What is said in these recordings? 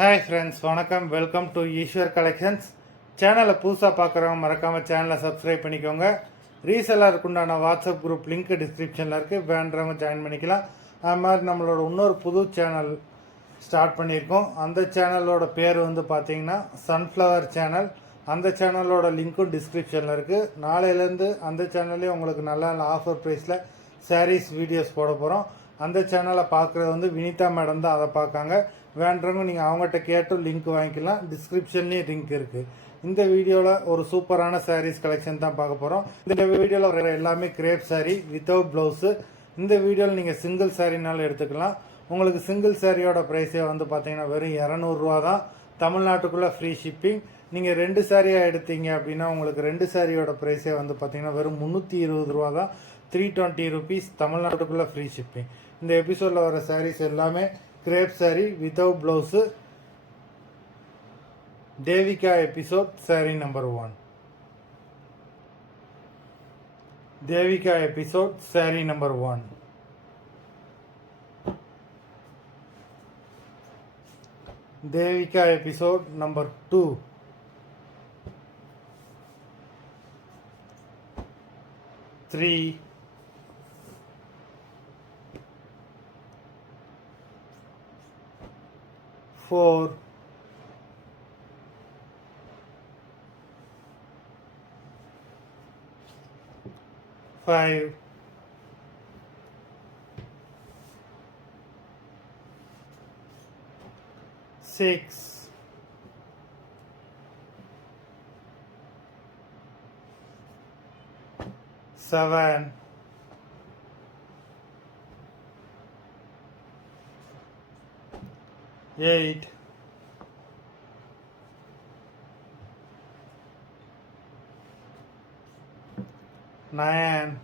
Hi friends, வணக்கம். Welcome to Eswar collections. சேனலை புதுசாக பார்க்குறவங்க மறக்காமல் சேனலை சப்ஸ்கிரைப் பண்ணிக்கோங்க. ரீசெல்லருக்கு உண்டான வாட்ஸ்அப் குரூப் லிங்க் டிஸ்கிரிப்ஷனில் இருக்குது, வேண்டுறவங்க ஜாயின் பண்ணிக்கலாம். அது மாதிரி நம்மளோட இன்னொரு புது சேனல் ஸ்டார்ட் பண்ணியிருக்கோம். அந்த சேனலோட பேர் பார்த்தீங்கன்னா சன்ஃப்ளவர் சேனல். அந்த சேனலோட லிங்க்கும் டிஸ்கிரிப்ஷனில் இருக்குது. நாளையிலேருந்து அந்த சேனல்லே உங்களுக்கு நல்ல நல்ல ஆஃபர் ப்ரைஸில் சாரீஸ் வீடியோஸ் போட போகிறோம். அந்த சேனலை பார்க்குறது வினிதா மேடம் தான் அதை பார்க்காங்க. வேண்டவங்க நீங்கள் அவங்ககிட்ட கேட்டு லிங்க் வாங்கிக்கலாம். டிஸ்கிரிப்ஷன்லேயும் லிங்க் இருக்குது. இந்த வீடியோவில் ஒரு சூப்பரான சாரீஸ் கலெக்ஷன் தான் பார்க்க போகிறோம். இந்த வீடியோவில் வர எல்லாமே கிரேப் சாரீ வித்தவுட் ப்ளவுஸு. இந்த வீடியோவில் நீங்கள் சிங்கிள் சாரீனாலும் எடுத்துக்கலாம். உங்களுக்கு சிங்கிள் சாரியோட ப்ரைஸே பார்த்தீங்கன்னா வெறும் 200 தான். தமிழ்நாட்டுக்குள்ளே ஃப்ரீ ஷிப்பிங். நீங்கள் 2 சாரியாக எடுத்தீங்க அப்படின்னா உங்களுக்கு 2 சாரியோட ப்ரைஸே பார்த்தீங்கன்னா வெறும் 320 தான். 320 ருபீஸ். தமிழ்நாட்டுக்குள்ளே ஃப்ரீ ஷிப்பிங். இந்த எபிசோடில் வர சாரீஸ் எல்லாமே crepe saree without blouse. Devika episode saree number 1. Devika episode saree number 1. Devika episode number 2. Three, 4, 5, 6, 7, 8, 9,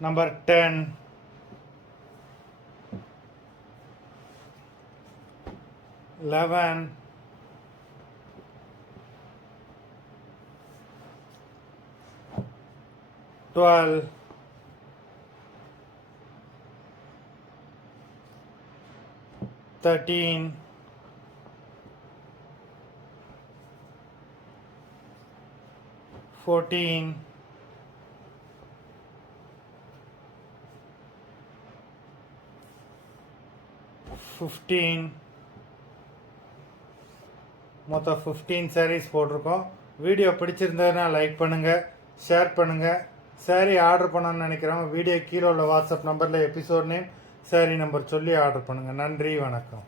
number 10, 11, 12, 13, 14, 15. மொத்தம் 15 சாரீஸ் போட்டிருக்கோம். வீடியோ பிடிச்சிருந்ததுன்னா லைக் பண்ணுங்கள், ஷேர் பண்ணுங்கள். சாரீ ஆர்டர் பண்ணணும்னு நினைக்கிறவங்க வீடியோ கீழே உள்ள வாட்ஸ்அப் நம்பரில் எபிசோட் நேம், சாரீ நம்பர் சொல்லி ஆர்டர் பண்ணுங்கள். நன்றி, வணக்கம்.